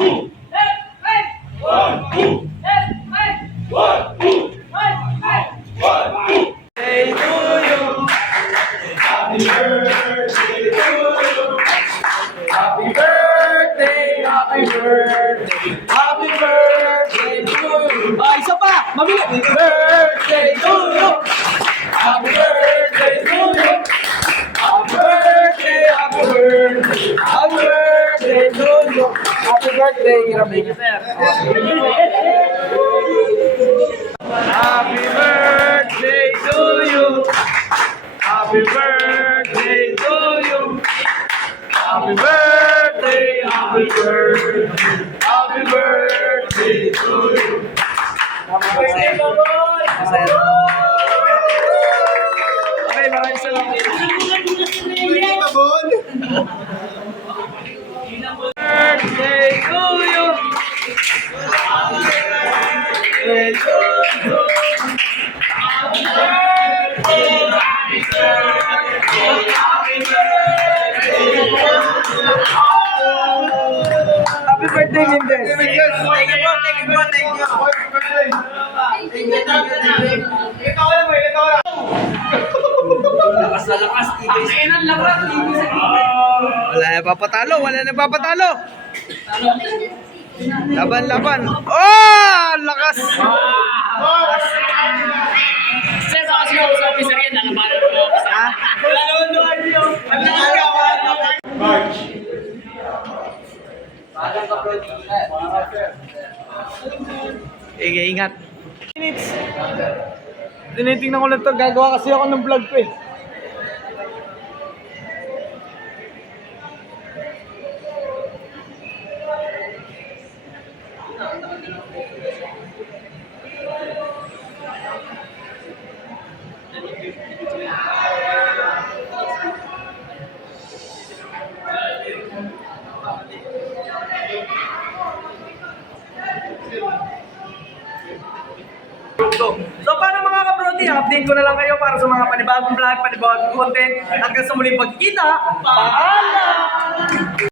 Happy birthday, happy birthday to you. Isa pa, mabili. Birthday to you. Happy birthday to you. Happy birthday, happy birthday, happy birthday to you. Happy birthday, Happy birthday to you. Happy birthday to you. Happy birthday, happy birthday, happy birthday to you. Happy birthday, Babon! Okay, maraming salamat. Birthday to you. Happy birthday to you. Happy birthday, happy birthday, happy birthday. Happy birthday, Mindes. Thank you po, thank you po, thank you. Lakas na lakas, tibay. Wala na papatalo, wala na papatalo. Laban, laban. Oh, lakas. Sir, kasi ako sa officer yan, nakabalan mo. Ha? March. Sige, ingat. Minutes. Tinitingnan ko lang ito. Gagawa kasi ako ng vlog ko eh. So paano mga kabrodi, update ko na lang kayo para sa mga panibagong vlog, panibagong content. Hanggang sa muling pagkita, paalam!